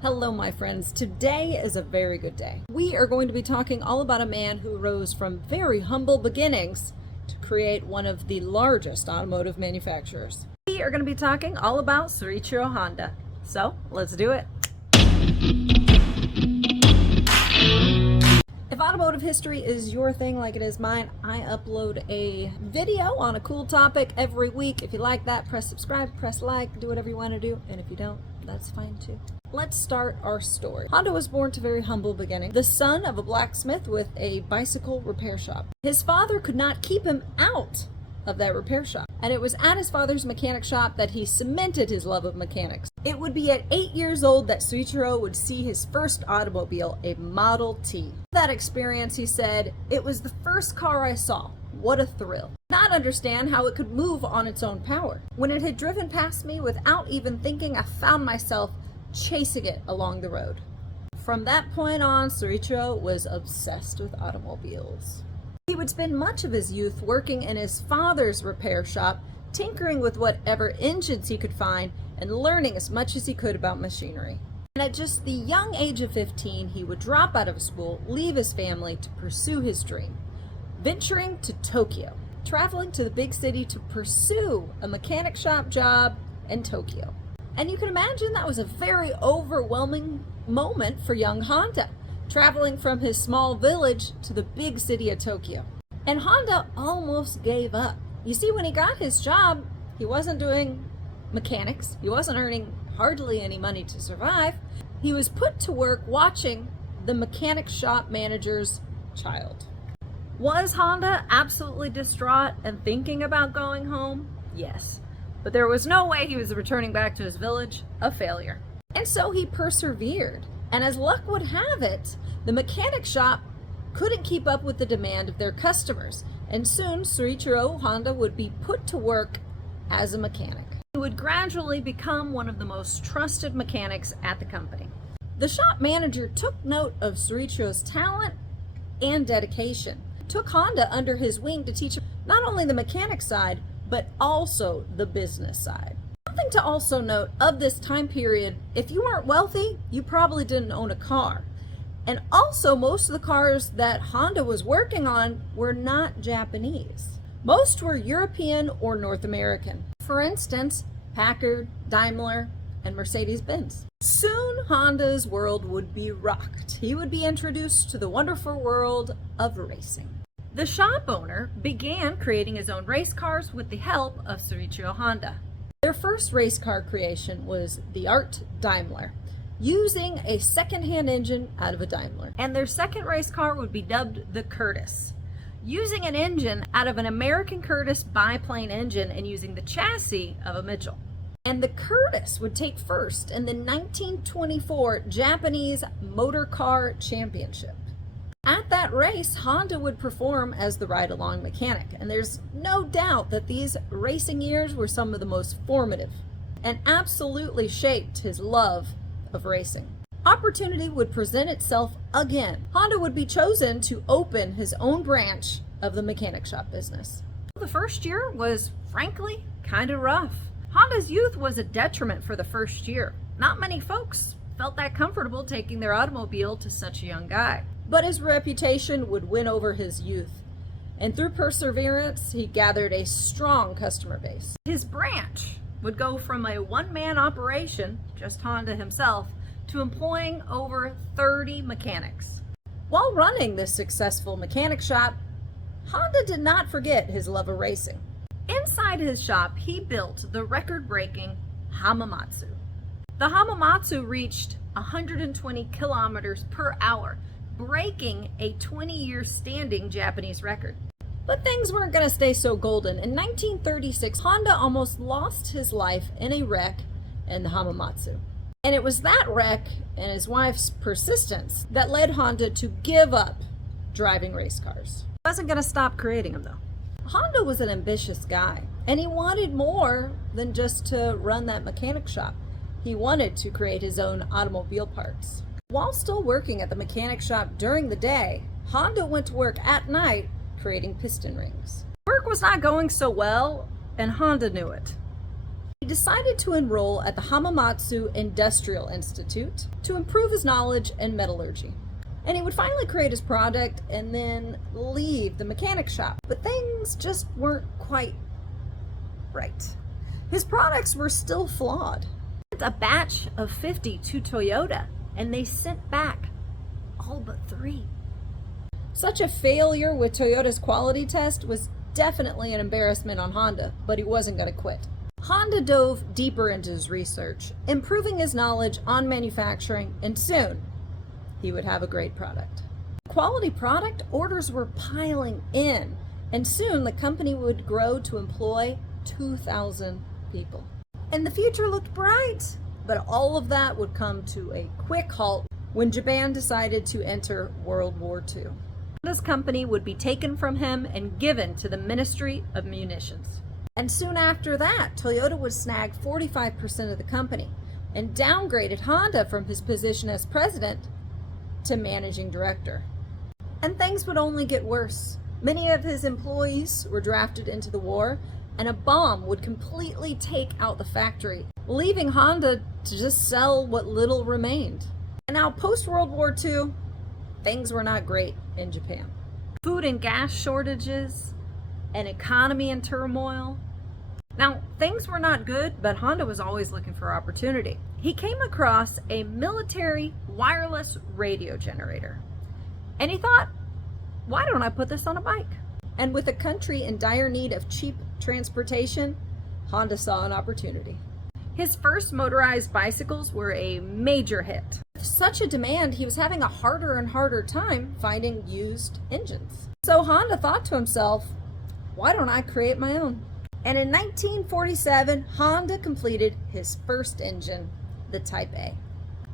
Hello, my friends. Today is a very good day. We are going to be talking all about a man who rose from very humble beginnings to create one of the largest automotive manufacturers. We are going to be talking all about Soichiro Honda. So, let's do it. If automotive history is your thing like it is mine, I upload a video on a cool topic every week. If you like that, press subscribe, press like, do whatever you want to do. And if you don't, that's fine too. Let's start our story. Honda was born to very humble beginnings, the son of a blacksmith with a bicycle repair shop. His father could not keep him out of that repair shop, and it was at his father's mechanic shop that he cemented his love of mechanics. It would be at 8 years old that Soichiro would see his first automobile, a Model T. That experience, he said, "It was the first car I saw. What a thrill. Not understand how it could move on its own power. When it had driven past me without even thinking, I found myself chasing it along the road." From that point on, Soichiro was obsessed with automobiles. He would spend much of his youth working in his father's repair shop, tinkering with whatever engines he could find and learning as much as he could about machinery. And at just the young age of 15, he would drop out of school, leave his family to pursue his dream, venturing to Tokyo, traveling to the big city to pursue a mechanic shop job in Tokyo. And you can imagine that was a very overwhelming moment for young Honda, traveling from his small village to the big city of Tokyo. And Honda almost gave up. You see, when he got his job, he wasn't doing mechanics. He wasn't earning hardly any money to survive. He was put to work watching the mechanic shop manager's child. Was Honda absolutely distraught and thinking about going home? Yes. But there was no way he was returning back to his village a failure. And so he persevered. And as luck would have it, the mechanic shop couldn't keep up with the demand of their customers. And soon Soichiro Honda would be put to work as a mechanic. He would gradually become one of the most trusted mechanics at the company. The shop manager took note of Soichiro's talent and dedication. Took Honda under his wing to teach him not only the mechanic side, but also the business side. Something to also note of this time period, if you weren't wealthy, you probably didn't own a car. And also, most of the cars that Honda was working on were not Japanese. Most were European or North American. For instance, Packard, Daimler, and Mercedes-Benz. Soon, Honda's world would be rocked. He would be introduced to the wonderful world of racing. The shop owner began creating his own race cars with the help of Soichiro Honda. Their first race car creation was the Art Daimler, using a second-hand engine out of a Daimler. And their second race car would be dubbed the Curtiss, using an engine out of an American Curtiss biplane engine and using the chassis of a Mitchell. And the Curtiss would take first in the 1924 Japanese Motor Car Championship. At that race, Honda would perform as the ride-along mechanic, and there's no doubt that these racing years were some of the most formative and absolutely shaped his love of racing. Opportunity would present itself again. Honda would be chosen to open his own branch of the mechanic shop business. The first year was, frankly, kind of rough. Honda's youth was a detriment for the first year. Not many folks felt that comfortable taking their automobile to such a young guy. But his reputation would win over his youth, and through perseverance, he gathered a strong customer base. His branch would go from a one-man operation, just Honda himself, to employing over 30 mechanics. While running this successful mechanic shop, Honda did not forget his love of racing. Inside his shop, he built the record-breaking Hamamatsu. The Hamamatsu reached 120 kilometers per hour, breaking a 20-year standing Japanese record. But things weren't going to stay so golden. In 1936, Honda almost lost his life in a wreck in the Hamamatsu. And it was that wreck and his wife's persistence that led Honda to give up driving race cars. He wasn't going to stop creating them, though. Honda was an ambitious guy, and he wanted more than just to run that mechanic shop. He wanted to create his own automobile parts. While still working at the mechanic shop during the day, Honda went to work at night creating piston rings. Work was not going so well, and Honda knew it. He He decided to enroll at the Hamamatsu Industrial Institute to improve his knowledge in metallurgy. And he would finally create his product and then leave the mechanic shop. But things just weren't quite right. His products were still flawed. A batch of 50 to Toyota, and they sent back all but 3. Such a failure with Toyota's quality test was definitely an embarrassment on Honda, but he wasn't going to quit. Honda dove deeper into his research, improving his knowledge on manufacturing, and soon he would have a great product. Quality product orders were piling in, and soon the company would grow to employ 2,000 people. And the future looked bright, but all of that would come to a quick halt when Japan decided to enter World War II. Honda's company would be taken from him and given to the Ministry of Munitions. And soon after that, Toyota would snag 45% of the company and downgraded Honda from his position as president to managing director. And things would only get worse. Many of his employees were drafted into the war, and a bomb would completely take out the factory, leaving Honda to just sell what little remained. And now, post-World War II, things were not great in Japan. Food and gas shortages, an economy in turmoil. Now, things were not good, but Honda was always looking for opportunity. He came across a military wireless radio generator, and he thought, why don't I put this on a bike? And with a country in dire need of cheap transportation, Honda saw an opportunity. His first motorized bicycles were a major hit. With such a demand, he was having a harder and harder time finding used engines. So Honda thought to himself, why don't I create my own? And in 1947, Honda completed his first engine, the Type A.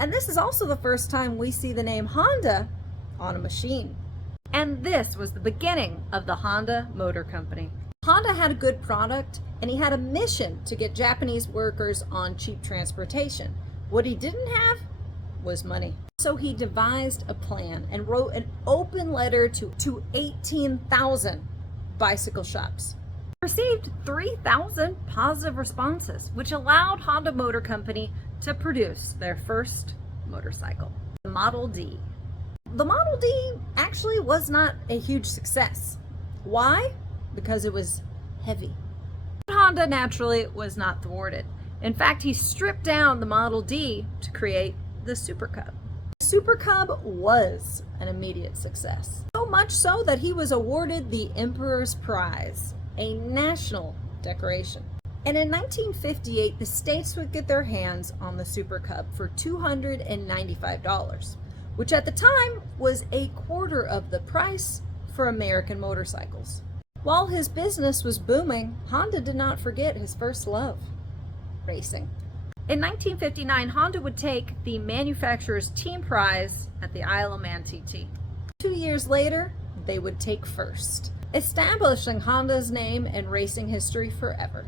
And this is also the first time we see the name Honda on a machine. And this was the beginning of the Honda Motor Company. Honda had a good product, and he had a mission to get Japanese workers on cheap transportation. What he didn't have was money. So he devised a plan and wrote an open letter to 18,000 bicycle shops. He received 3,000 positive responses, which allowed Honda Motor Company to produce their first motorcycle, the Model D. The Model D actually was not a huge success. Why? Because it was heavy. Honda naturally was not thwarted. In fact, he stripped down the Model D to create the Super Cub. The Super Cub was an immediate success. So much so that he was awarded the Emperor's Prize, a national decoration. And in 1958, the states would get their hands on the Super Cub for $295, which at the time was a quarter of the price for American motorcycles. While his business was booming, Honda did not forget his first love, racing. In 1959, Honda would take the manufacturer's team prize at the Isle of Man TT. 2 years later, they would take first, establishing Honda's name in racing history forever.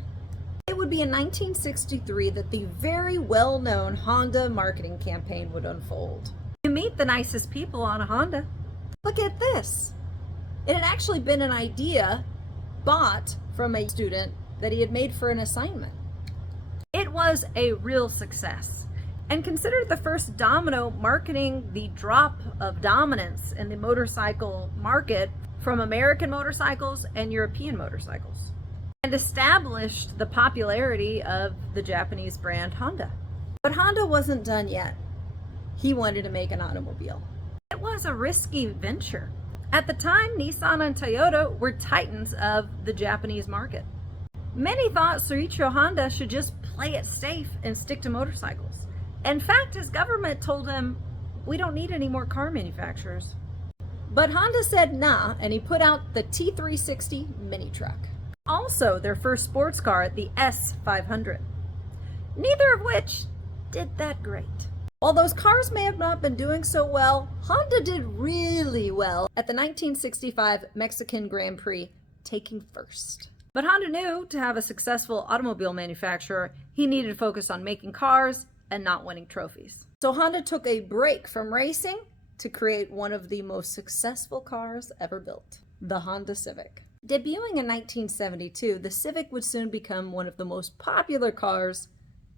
It would be in 1963 that the very well-known Honda marketing campaign would unfold. You meet the nicest people on a Honda. Look at this. It had actually been an idea bought from a student that he had made for an assignment. It was a real success and considered the first domino marketing the drop of dominance in the motorcycle market from American motorcycles and European motorcycles, and established the popularity of the Japanese brand Honda. But Honda wasn't done yet. He wanted to make an automobile. It was a risky venture. At the time, Nissan and Toyota were titans of the Japanese market. Many thought Soichiro Honda should just play it safe and stick to motorcycles. In fact, his government told him, we don't need any more car manufacturers. But Honda said nah, and he put out the T360 mini truck. Also their first sports car, the S500. Neither of which did that great. While those cars may have not been doing so well, Honda did really well at the 1965 Mexican Grand Prix, taking first. But Honda knew to have a successful automobile manufacturer, he needed to focus on making cars and not winning trophies. So Honda took a break from racing to create one of the most successful cars ever built, the Honda Civic. Debuting in 1972, the Civic would soon become one of the most popular cars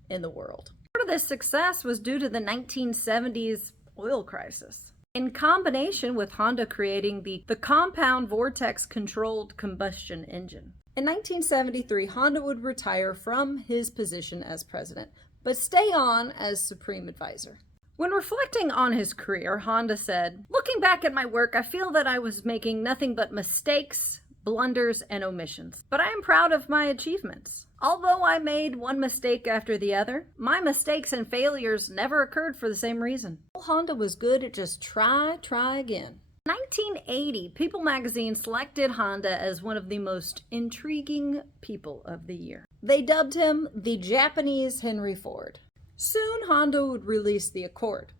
in the world. Part of this success was due to the 1970s oil crisis, in combination with Honda creating the compound vortex-controlled combustion engine. In 1973, Honda would retire from his position as president, but stay on as supreme advisor. When reflecting on his career, Honda said, "Looking back at my work, I feel that I was making nothing but mistakes, blunders, and omissions. But I am proud of my achievements. Although I made one mistake after the other, my mistakes and failures never occurred for the same reason." Honda was good at just try again. In 1980, People magazine selected Honda as one of the most intriguing people of the year. They dubbed him the Japanese Henry Ford. Soon, Honda would release the Accord.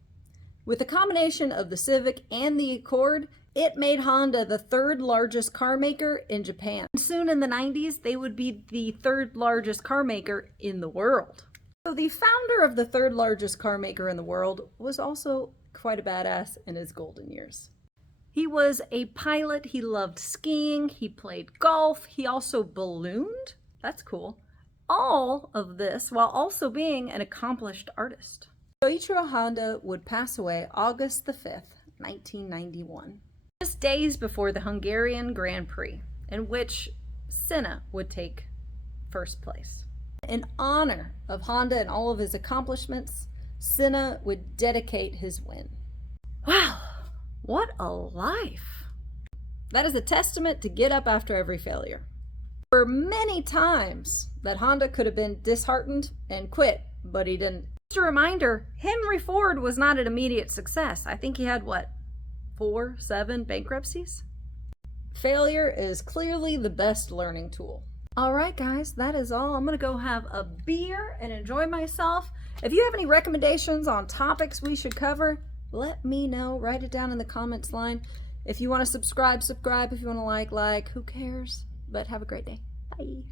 With a combination of the Civic and the Accord, it made Honda the third largest car maker in Japan. Soon in the 90s, they would be the third largest car maker in the world. So the founder of the third largest car maker in the world was also quite a badass in his golden years. He was a pilot, he loved skiing, he played golf, he also ballooned. That's cool. All of this while also being an accomplished artist. Soichiro Honda would pass away August the 5th, 1991. Just days before the Hungarian Grand Prix, in which Senna would take first place. In honor of Honda and all of his accomplishments, Senna would dedicate his win. Wow, what a life! That is a testament to get up after every failure. There were many times that Honda could have been disheartened and quit, but he didn't. Just a reminder, Henry Ford was not an immediate success. I think he had, 7 bankruptcies? Failure is clearly the best learning tool. All right, guys, that is all. I'm going to go have a beer and enjoy myself. If you have any recommendations on topics we should cover, let me know. Write it down in the comments line. If you want to subscribe. If you want to like, who cares? But have a great day. Bye.